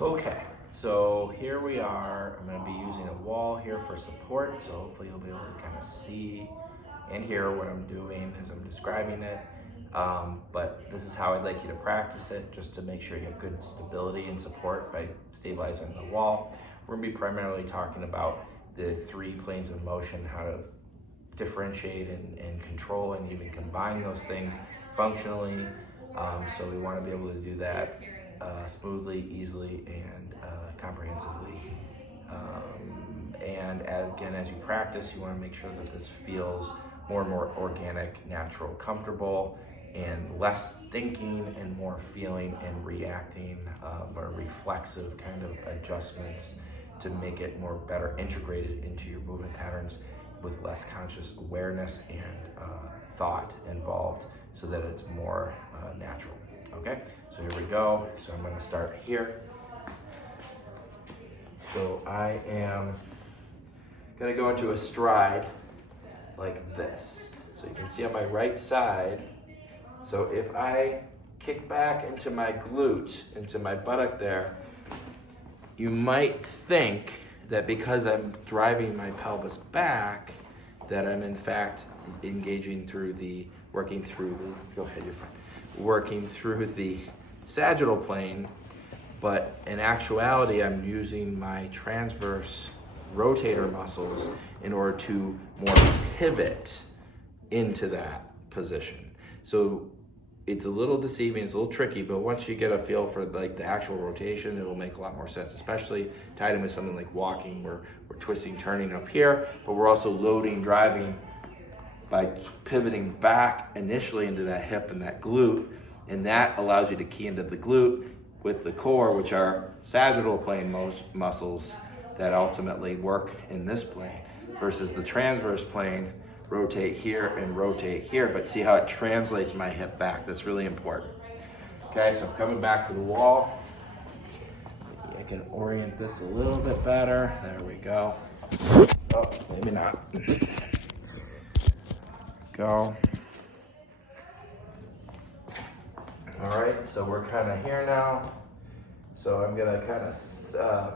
Okay, so here we are. I'm going to be using a wall here for support, so hopefully you'll be able to kind of see and hear what I'm doing as I'm describing it. But this is how I'd like you to practice it, just to make sure you have good stability and support by stabilizing the wall. We're going to be primarily talking about the 3 planes of motion, how to differentiate and control and even combine those things functionally. So we want to be able to do that smoothly, easily, and comprehensively. And again, as you practice, you want to make sure that this feels more and more organic, natural, comfortable, and less thinking and more feeling and reacting, or reflexive kind of adjustments to make it more better integrated into your movement patterns with less conscious awareness and thought involved, so that it's more natural. Okay, so here we go. So I'm going to start here. So I am going to go into a stride like this. So you can see on my right side. So if I kick back into my glute, into my buttock there, you might think that because I'm driving my pelvis back, that I'm in fact engaging through working through the sagittal plane, but in actuality, I'm using my transverse rotator muscles in order to more pivot into that position. So it's a little deceiving, it's a little tricky, but once you get a feel for like the actual rotation, it'll make a lot more sense, especially tied in with something like walking, where we're twisting, turning up here, but we're also loading, driving by pivoting back initially into that hip and that glute, and that allows you to key into the glute with the core, which are sagittal plane muscles that ultimately work in this plane, versus the transverse plane, rotate here and rotate here, but see how it translates my hip back. That's really important. Okay, so I'm coming back to the wall. Maybe I can orient this a little bit better. There we go. Oh, maybe not. Go. All right, so we're kind of here now. So I'm gonna kind of,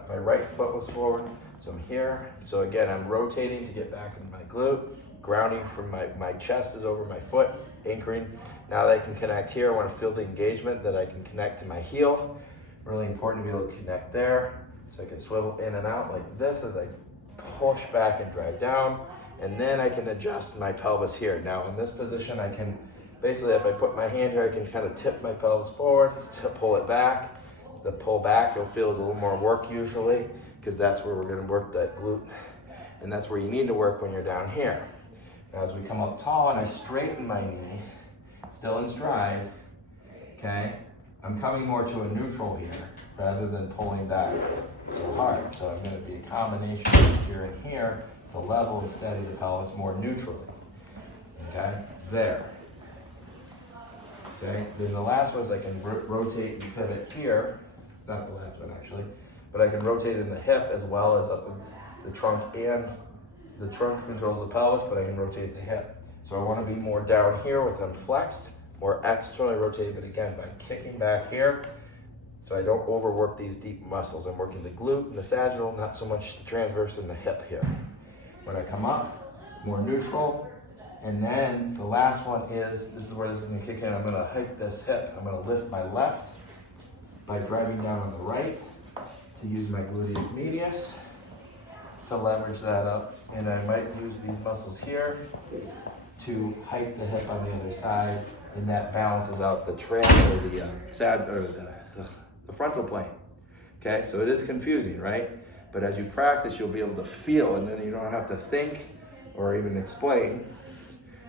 my right foot was forward, so I'm here. So again, I'm rotating to get back into my glute, grounding from my chest is over my foot, anchoring. Now that I can connect here, I wanna feel the engagement, that I can connect to my heel. Really important to be able to connect there. So I can swivel in and out like this as I push back and drag down. And then I can adjust my pelvis here. Now in this position, I can, basically if I put my hand here, I can kind of tip my pelvis forward to pull it back. The pull back, you'll feel is a little more work usually, because that's where we're gonna work that glute. And that's where you need to work when you're down here. Now as we come up tall and I straighten my knee, still in stride, okay? I'm coming more to a neutral here, rather than pulling back so hard. So I'm gonna be a combination of here and here to level and steady the pelvis more neutrally, okay? There. Okay, then the last one is I can rotate and pivot here. It's not the last one actually, but I can rotate in the hip as well as up in the trunk, and the trunk controls the pelvis, but I can rotate the hip. So I want to be more down here with them flexed, more externally rotated, but again, by kicking back here, so I don't overwork these deep muscles. I'm working the glute and the sagittal, not so much the transverse and the hip here. When I come up, more neutral. And then the last one is, this is where this is gonna kick in. I'm gonna hike this hip. I'm gonna lift my left by driving down on the right to use my gluteus medius to leverage that up. And I might use these muscles here to hike the hip on the other side, and that balances out the the frontal plane. Okay, so it is confusing, right? But as you practice, you'll be able to feel, and then you don't have to think or even explain,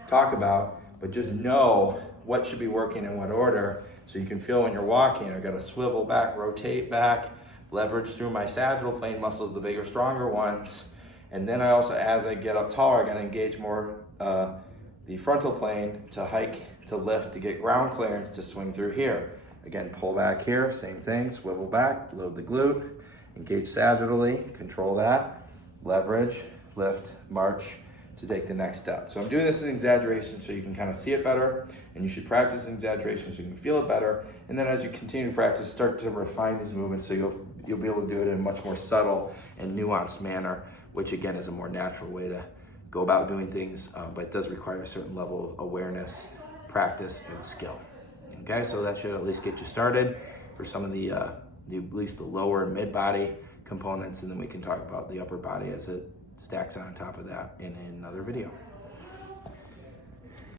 talk about, but just know what should be working in what order, so you can feel when you're walking. I've got to swivel back, rotate back, leverage through my sagittal plane muscles, the bigger, stronger ones. And then I also, as I get up taller, I'm going to engage more the frontal plane to hike, to lift, to get ground clearance, to swing through here. Again, pull back here, same thing, swivel back, load the glute, engage sagittally, control that, leverage, lift, march, to take the next step. So I'm doing this in exaggeration so you can kind of see it better, and you should practice in exaggeration so you can feel it better. And then as you continue to practice, start to refine these movements so you'll be able to do it in a much more subtle and nuanced manner, which again is a more natural way to go about doing things, but it does require a certain level of awareness, practice, and skill. Okay, so that should at least get you started for some of the at least the lower and mid body components, and then we can talk about the upper body as it stacks on top of that in another video.